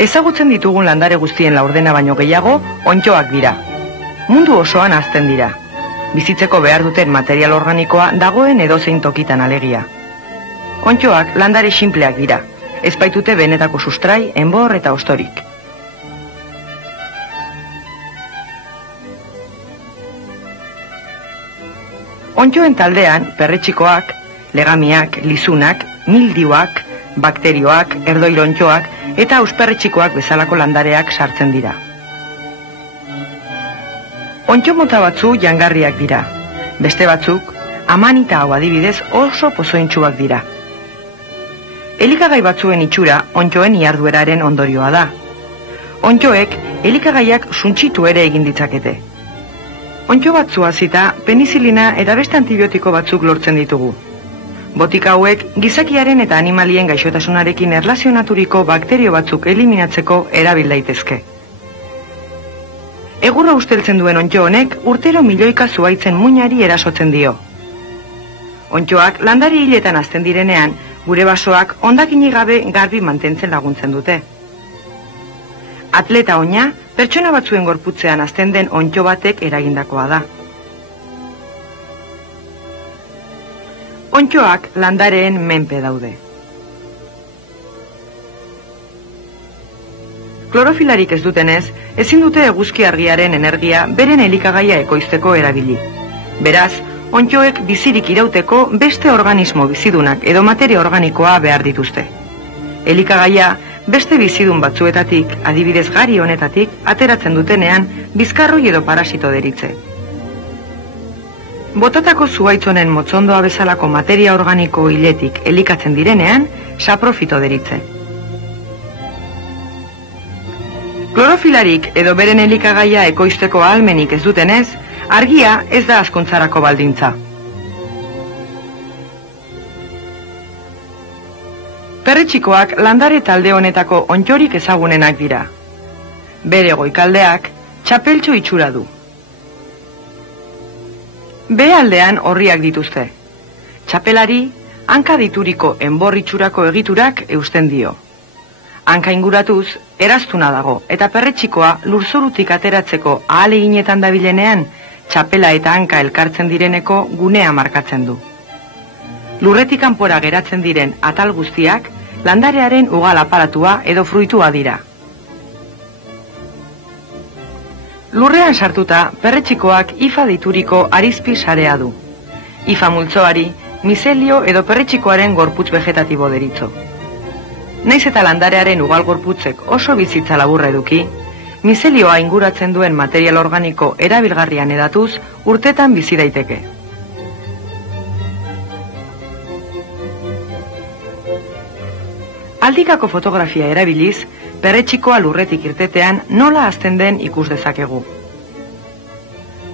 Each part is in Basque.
Ezagutzen ditugun landare guztien laurdena baino gehiago, onddoak dira. Mundu osoan hazten dira. Bizitzeko behar duten material organikoa dagoen edozein tokitan alegia. Onddoak landare sinpleak dira. Ez baitute benetako sustrai, enbor eta hostorik. Onddoen taldean perretxikoak, legamiak, lizunak, mildioak, bakterioak, erdoirontxoak eta ausperretxikoak bezalako landareak sartzen dira. Onddo mota batzu jangarriak dira. Beste batzuk, amanita hau adibidez oso pozointsuak dira. Elikagai batzuen itxura onddoen ihardueraren ondorioa da. Onddoek elikagaiak suntsitu ere egin ditzakete. Onddo batzu hasita penizilina eta beste antibiotiko batzuk lortzen ditugu. Botika hauek gizakiaren eta animalien gaixotasunarekin erlazionaturiko bakterio batzuk eliminatzeko erabil daitezke. Egurra usteltzen duen onddo honek urtero milioika zuhaitzen muinari erasotzen dio. Onddoak landari hiletan hazten direnean, gure basoak hondakinik gabe garbi mantentzen laguntzen dute. Atleta oina, pertsona batzuen gorputzean hazten den onddo batek eragindakoa da. Onddoak landareen menpe daude. Klorofilarik ez dutenez, ezin dute eguzki argiaren energia beren elikagaia ekoizteko erabili. Beraz, onddoek bizirik irauteko beste organismo bizidunak edo materia organikoa behar dituzte. Elikagaia beste bizidun batzuetatik, adibidez gari honetatik, ateratzen dutenean bizkarroi edo parasito deritze. Botatako zuhaitzonen motzondoa bezalako materia organiko hiletik elikatzen direnean, saprofito deritze. Klorofilarik edo beren elikagaia ekoizteko ahalmenik ez dutenez, argia ez da hazkuntzarako baldintza. Perretxikoak landare talde honetako onddorik ezagunenak dira. Bere goikaldeak txapeltxo itxura du. Behealdean orriak dituzte. Txapelari, hanka dituriko enbor itxurako egiturak eusten dio. Hanka inguratuz, eraztuna dago, eta perretxikoa lurzorutik ateratzeko ahaleginetan dabilenean, txapela eta hanka elkartzen direneko gunea markatzen du. Lurretik kanpora geratzen diren atal guztiak, landarearen ugal aparatua edo fruitua dira. Lurrean sartuta, perretxikoak ifa dituriko arizpi sarea du. Ifa multzoari, mizelio edo perretxikoaren gorputz vegetatibo deritzo. Naiz eta landarearen ugal gorputzek oso bizitza laburra eduki, mizelioa inguratzen duen material organiko erabilgarrian edatuz urtetan bizi daiteke. Aldikako fotografia erabiliz, perretxikoa lurretik irtetean nola hazten den ikus dezakegu.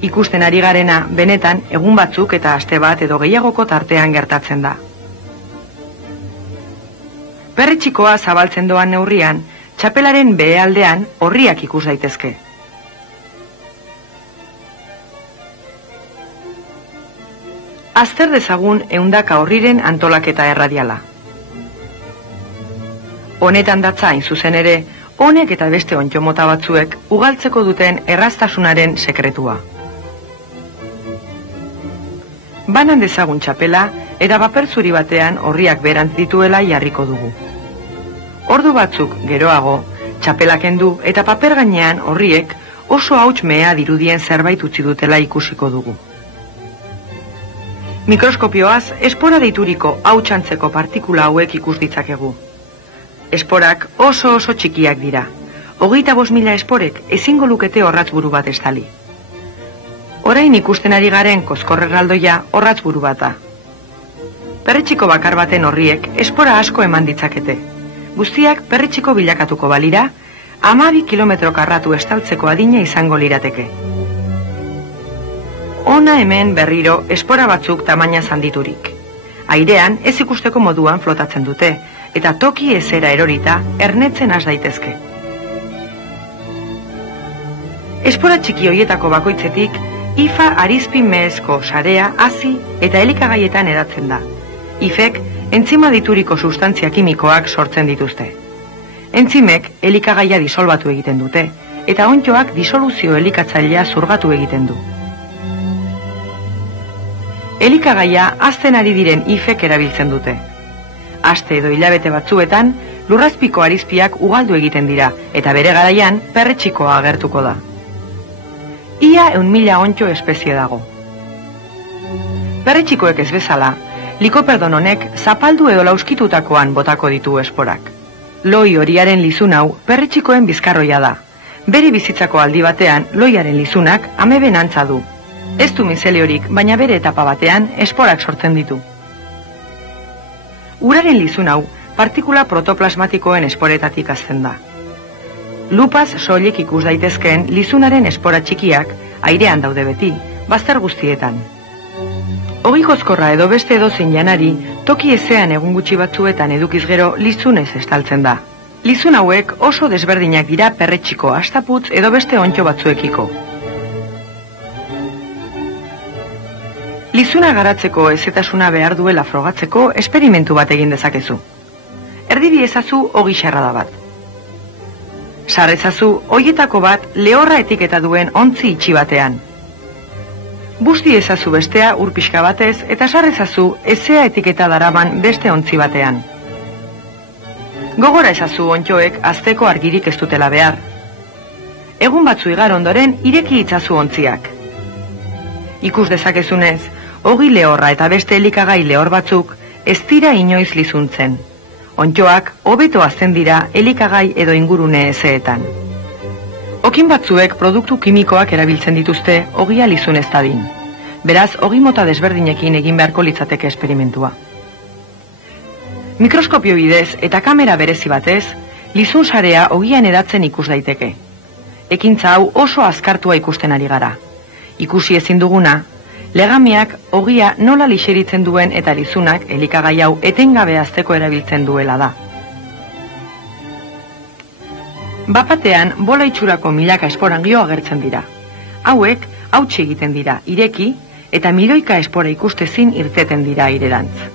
Ikusten ari garena, benetan, egun batzuk eta aste bat edo gehiagoko tartean gertatzen da. Perretxikoa zabaltzen doan neurrian, txapelaren behealdean orriak ikus daitezke. Azter dezagun ehundaka orriren antolaketa erradiala. Honetan datza hain zuzen ere, honek eta beste onddo mota batzuek ugaltzeko duten erraztasunaren sekretua. Banan dezagun txapela eta paper zuri batean orriak berantz dituela jarriko dugu. Ordu batzuk geroago, txapela kendu eta paper gainean orriek oso hauts mehea dirudien zerbait utzi dutela ikusiko dugu. Mikroskopioaz espora deituriko hautsantzeko partikula hauek ikus ditzakegu. Esporak oso txikiak dira. 25.000 esporek ezingo lukete orratzburu bat estali. Orain ikusten ari garen kozkorrerraldoia orratzburu bata. Perretxiko bakar baten orriek espora asko eman ditzakete. Guztiak perretxiko bilakatuko balira, 12 kilometro karratu estaltzeko adina izango lirateke. Hona hemen berriro espora batzuk tamaina handiturik. Airean ez ikusteko moduan flotatzen dute, eta toki ezera erorita ernetzen has daitezke. Espora txiki hoietako bakoitzetik, ifa arizpi mehezko sarea hazi eta elikagaietan edatzen da. Ifek entzima dituriko sustantzia kimikoak sortzen dituzte. Entzimek elikagaia disolbatu egiten dute, eta onddoak disoluzio elikatzailea zurgatu egiten du. Elikagaia hazten ari diren hifek erabiltzen dute. Aste edo hilabete batzuetan, lurrazpiko arizpiak ugaldu egiten dira, eta bere garaian perretxikoa agertuko da. Ia 1.000 onddo espezie dago. Perretxikoek ez bezala, likoperdon honek zapaldu edo lauskitutakoan botako ditu esporak. Loi horiaren lizun hau perretxikoen bizkarroia da. Bere bizitzako aldi batean, loiaren lizunak ameben antza du. Ez du mizeliorik, baina bere etapa batean esporak sortzen ditu. Uraren lizun hau partikula protoplasmatikoen esporetatik hazten da. Lupaz soilik ikus daitezkeen lizunaren espora txikiak airean daude beti, bazter guztietan. Ogikozkorra edo beste edozein janari, toki ezean egun gutxi batzuetan edukiz gero lizunez estaltzen da. Lizun hauek oso desberdinak dira perretxiko, astaputz edo beste onddo batzuekiko. Lizuna garatzeko ezetasuna behar duela frogatzeko esperimentu bat egin dezakezu. Erdibi ezazu ogi xarrada bat. Sarrezazu hoietako bat lehorra etiketa duen ontzi itxi batean. Busti ezazu bestea ur pixka batez eta sarrezazu ezea etiketa daraman beste ontzi batean. Gogora ezazu onddoek azteko argirik ez dutela behar. Egun batzu igar ondoren ireki itzazu ontziak. Ikus dezakezunez, ogi lehorra eta beste elikagai lehor batzuk ez dira inoiz lizuntzen. Onddoak hobeto hazten dira elikagai edo ingurune ezeetan. Okin batzuek produktu kimikoak erabiltzen dituzte ogia lizun ez dadin. Beraz, ogi mota desberdinekin egin beharko litzateke esperimentua. Mikroskopio bidez eta kamera berezi batez, lizun sarea ogian edatzen ikus daiteke. Ekintza hau oso azkartua ikusten ari gara. Ikusi ezin duguna, legamiak ogia nola lixeritzen duen eta lizunak elikagai hau etengabe hazteko erabiltzen duela da. Bapatean bola itxurako milaka esporangio agertzen dira. Hauek hautsi egiten dira ireki eta milioika espora ikustezin irteten dira airerantz.